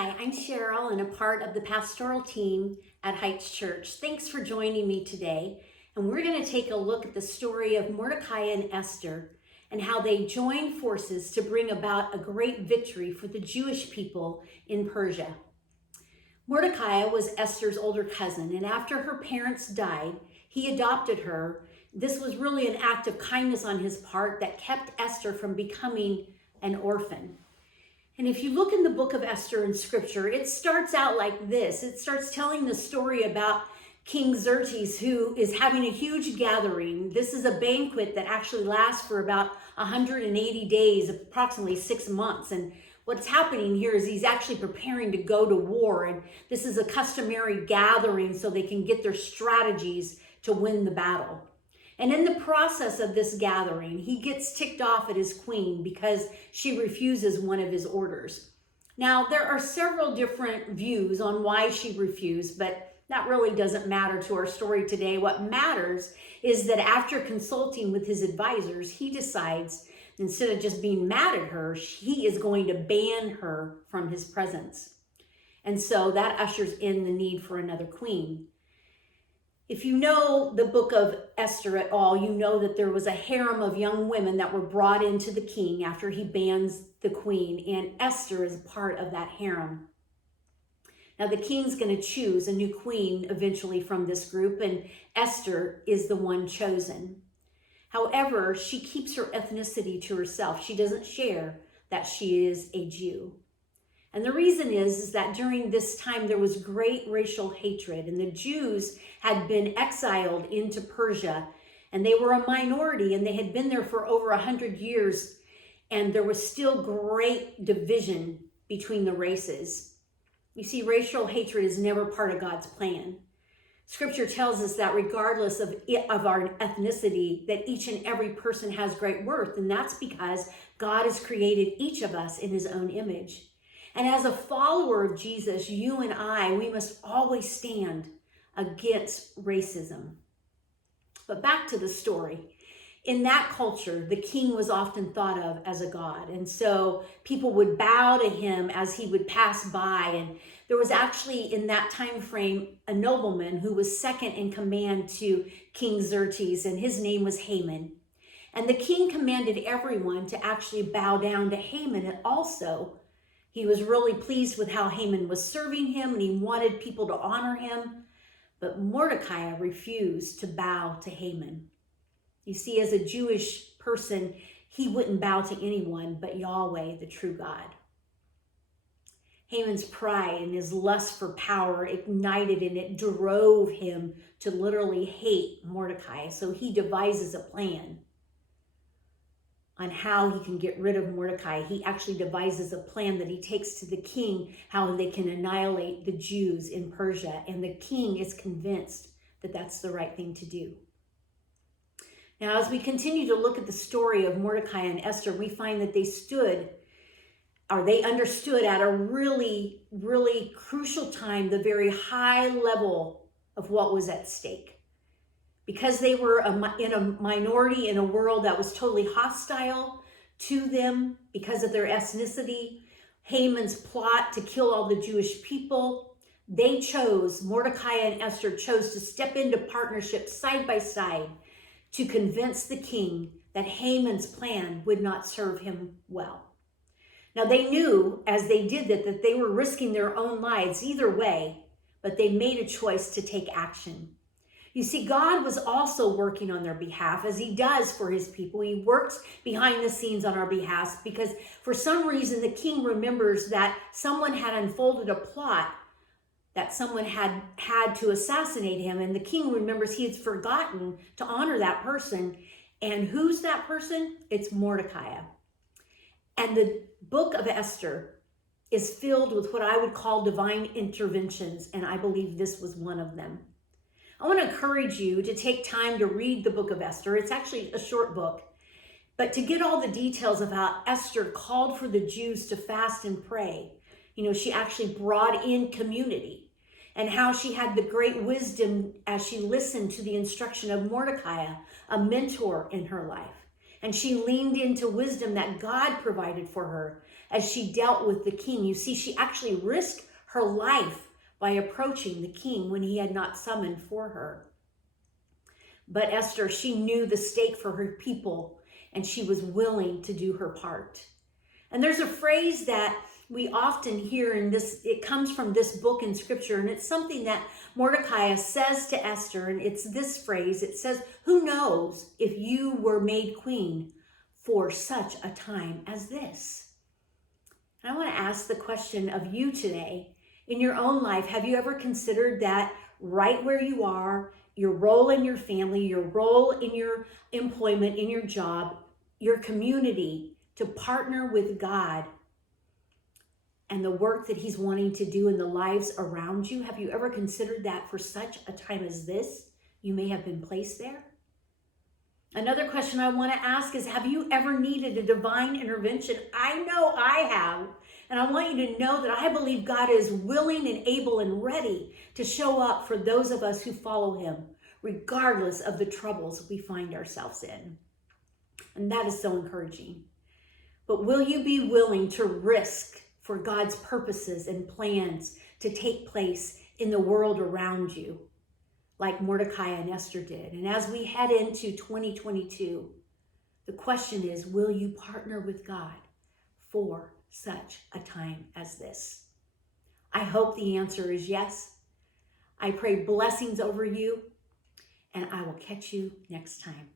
Hi, I'm Cheryl and a part of the pastoral team at Heights Church. Thanks for joining me today. And we're going to take a look at the story of Mordecai and Esther and how they joined forces to bring about a great victory for the Jewish people in Persia. Mordecai was Esther's older cousin, and after her parents died, he adopted her. This was really an act of kindness on his part that kept Esther from becoming an orphan. And if you look in the book of Esther in scripture, it starts out like this. It starts telling the story about King Xerxes, who is having a huge gathering. This is a banquet that actually lasts for about 180 days, approximately 6 months. And what's happening here is he's actually preparing to go to war. And this is a customary gathering so they can get their strategies to win the battle. And in the process of this gathering, he gets ticked off at his queen because she refuses one of his orders. Now, there are several different views on why she refused, but that really doesn't matter to our story today. What matters is that after consulting with his advisors, he decides, instead of just being mad at her, he is going to ban her from his presence. And so that ushers in the need for another queen. If you know the book of Esther at all, you know that there was a harem of young women that were brought into the king after he bans the queen, and Esther is part of that harem. Now the king's going to choose a new queen eventually from this group, and Esther is the one chosen. However, she keeps her ethnicity to herself. She doesn't share that she is a Jew. And the reason is that during this time there was great racial hatred, and the Jews had been exiled into Persia, and they were a minority, and they had been there for over 100 years, and there was still great division between the races. You see, racial hatred is never part of God's plan. Scripture tells us that regardless of our ethnicity, that each and every person has great worth, and that's because God has created each of us in his own image. And as a follower of Jesus, you and I, we must always stand against racism. But back to the story. In that culture, the king was often thought of as a god. And so people would bow to him as he would pass by. And there was actually in that time frame a nobleman who was second in command to King Xerxes, and his name was Haman. And the king commanded everyone to actually bow down to Haman, and also he was really pleased with how Haman was serving him, and he wanted people to honor him. But Mordecai refused to bow to Haman. You see, as a Jewish person, he wouldn't bow to anyone but Yahweh, the true God. Haman's pride and his lust for power ignited, and it drove him to literally hate Mordecai. So he devises a plan on how he can get rid of Mordecai. He actually devises a plan that he takes to the king, how they can annihilate the Jews in Persia. And the king is convinced that that's the right thing to do. Now, as we continue to look at the story of Mordecai and Esther, we find that they understood at a really, really crucial time the very high level of what was at stake. Because they were in a minority in a world that was totally hostile to them because of their ethnicity, Haman's plot to kill all the Jewish people, Mordecai and Esther chose to step into partnership side by side to convince the king that Haman's plan would not serve him well. Now they knew as they did that they were risking their own lives either way, but they made a choice to take action. You see, God was also working on their behalf, as he does for his people. He works behind the scenes on our behalf because for some reason the king remembers that someone had unfolded a plot that someone had to assassinate him. And the king remembers he had forgotten to honor that person. And who's that person? It's Mordecai. And the book of Esther is filled with what I would call divine interventions. And I believe this was one of them. I want to encourage you to take time to read the book of Esther. It's actually a short book, but to get all the details of how Esther called for the Jews to fast and pray. You know, she actually brought in community, and how she had the great wisdom as she listened to the instruction of Mordecai, a mentor in her life. And she leaned into wisdom that God provided for her, as she dealt with the king. You see, she actually risked her life by approaching the king when he had not summoned for her. But Esther, she knew the stake for her people, and she was willing to do her part. And there's a phrase that we often hear in this, it comes from this book in scripture, and it's something that Mordecai says to Esther, and it's this phrase. It says, "Who knows if you were made queen for such a time as this?" And I want to ask the question of you today. In your own life, have you ever considered that right where you are, your role in your family, your role in your employment, in your job, your community, to partner with God and the work that he's wanting to do in the lives around you? Have you ever considered that for such a time as this, you may have been placed there? Another question I want to ask is, have you ever needed a divine intervention? I know I have. And I want you to know that I believe God is willing and able and ready to show up for those of us who follow him, regardless of the troubles we find ourselves in. And that is so encouraging. But will you be willing to risk for God's purposes and plans to take place in the world around you, like Mordecai and Esther did? And as we head into 2022, the question is, will you partner with God for such a time as this? I hope the answer is yes. I pray blessings over you, and I will catch you next time.